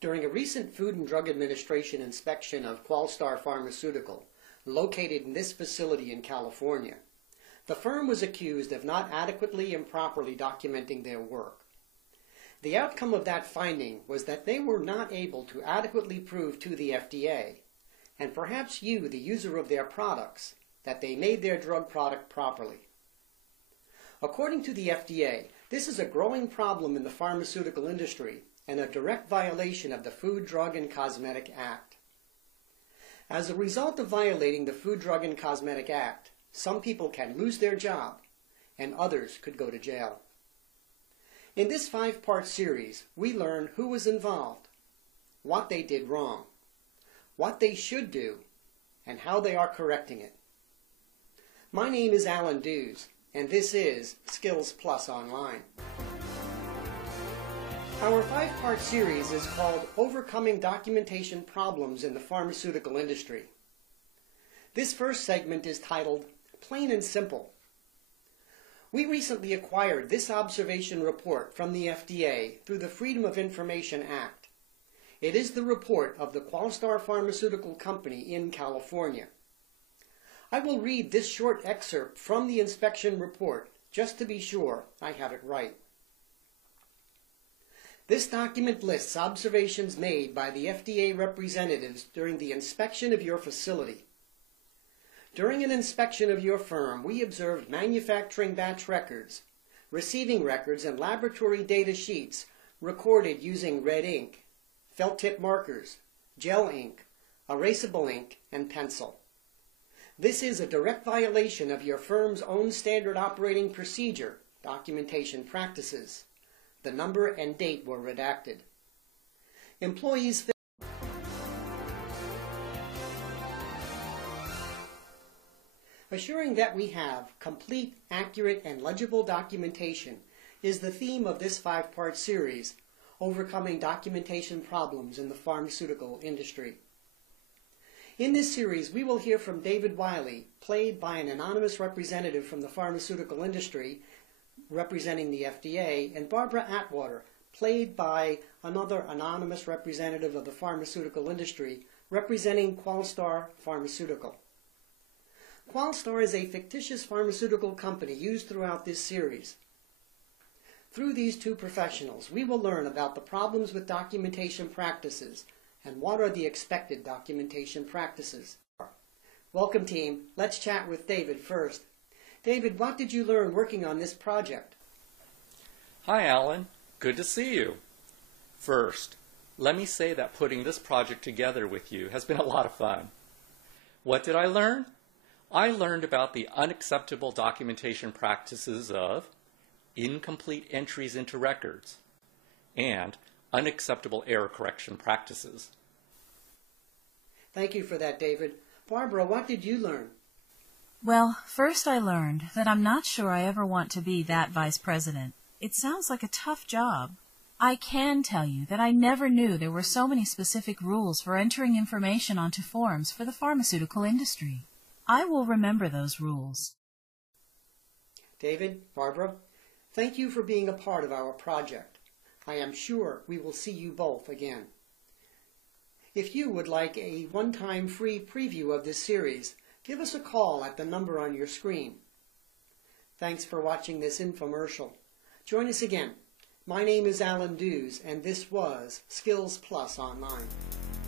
During a recent Food and Drug Administration inspection of Qualstar Pharmaceutical, located in this facility in California, the firm was accused of not adequately and properly documenting their work. The outcome of that finding was that they were not able to adequately prove to the FDA, and perhaps you, the user of their products, that they made their drug product properly. According to the FDA, this is a growing problem in the pharmaceutical industry and a direct violation of the Food, Drug, and Cosmetic Act. As a result of violating the Food, Drug, and Cosmetic Act, some people can lose their job and others could go to jail. In this 5-part series, we learn who was involved, what they did wrong, what they should do, and how they are correcting it. My name is Alan Dews, and this is Skills Plus Online. Our 5-part series is called Overcoming Documentation Problems in the Pharmaceutical Industry. This first segment is titled Plain and Simple. We recently acquired this observation report from the FDA through the Freedom of Information Act. It is the report of the Qualstar Pharmaceutical Company in California. I will read this short excerpt from the inspection report just to be sure I have it right. This document lists observations made by the FDA representatives during the inspection of your facility. During an inspection of your firm, we observed manufacturing batch records, receiving records, and laboratory data sheets recorded using red ink, felt tip markers, gel ink, erasable ink, and pencil. This is a direct violation of your firm's own standard operating procedure, documentation practices. The number and date were redacted. Employees Assuring that we have complete, accurate, and legible documentation is the theme of this 5-part series, Overcoming Documentation Problems in the Pharmaceutical Industry. In this series, we will hear from David Wiley, played by an anonymous representative from the pharmaceutical industry representing the FDA, and Barbara Atwater, played by another anonymous representative of the pharmaceutical industry representing Qualstar Pharmaceutical. Qualstar is a fictitious pharmaceutical company used throughout this series. Through these two professionals, we will learn about the problems with documentation practices and what are the expected documentation practices. Welcome, team. Let's chat with David first. David, what did you learn working on this project? Hi, Alan. Good to see you. First, let me say that putting this project together with you has been a lot of fun. What did I learn? I learned about the unacceptable documentation practices of incomplete entries into records and unacceptable error correction practices. Thank you for that, David. Barbara, what did you learn? Well, first I learned that I'm not sure I ever want to be that vice president. It sounds like a tough job. I can tell you that I never knew there were so many specific rules for entering information onto forms for the pharmaceutical industry. I will remember those rules. David, Barbara, thank you for being a part of our project. I am sure we will see you both again. If you would like a one-time free preview of this series, give us a call at the number on your screen. Thanks for watching this infomercial. Join us again. My name is Alan Dews, and this was Skills Plus Online.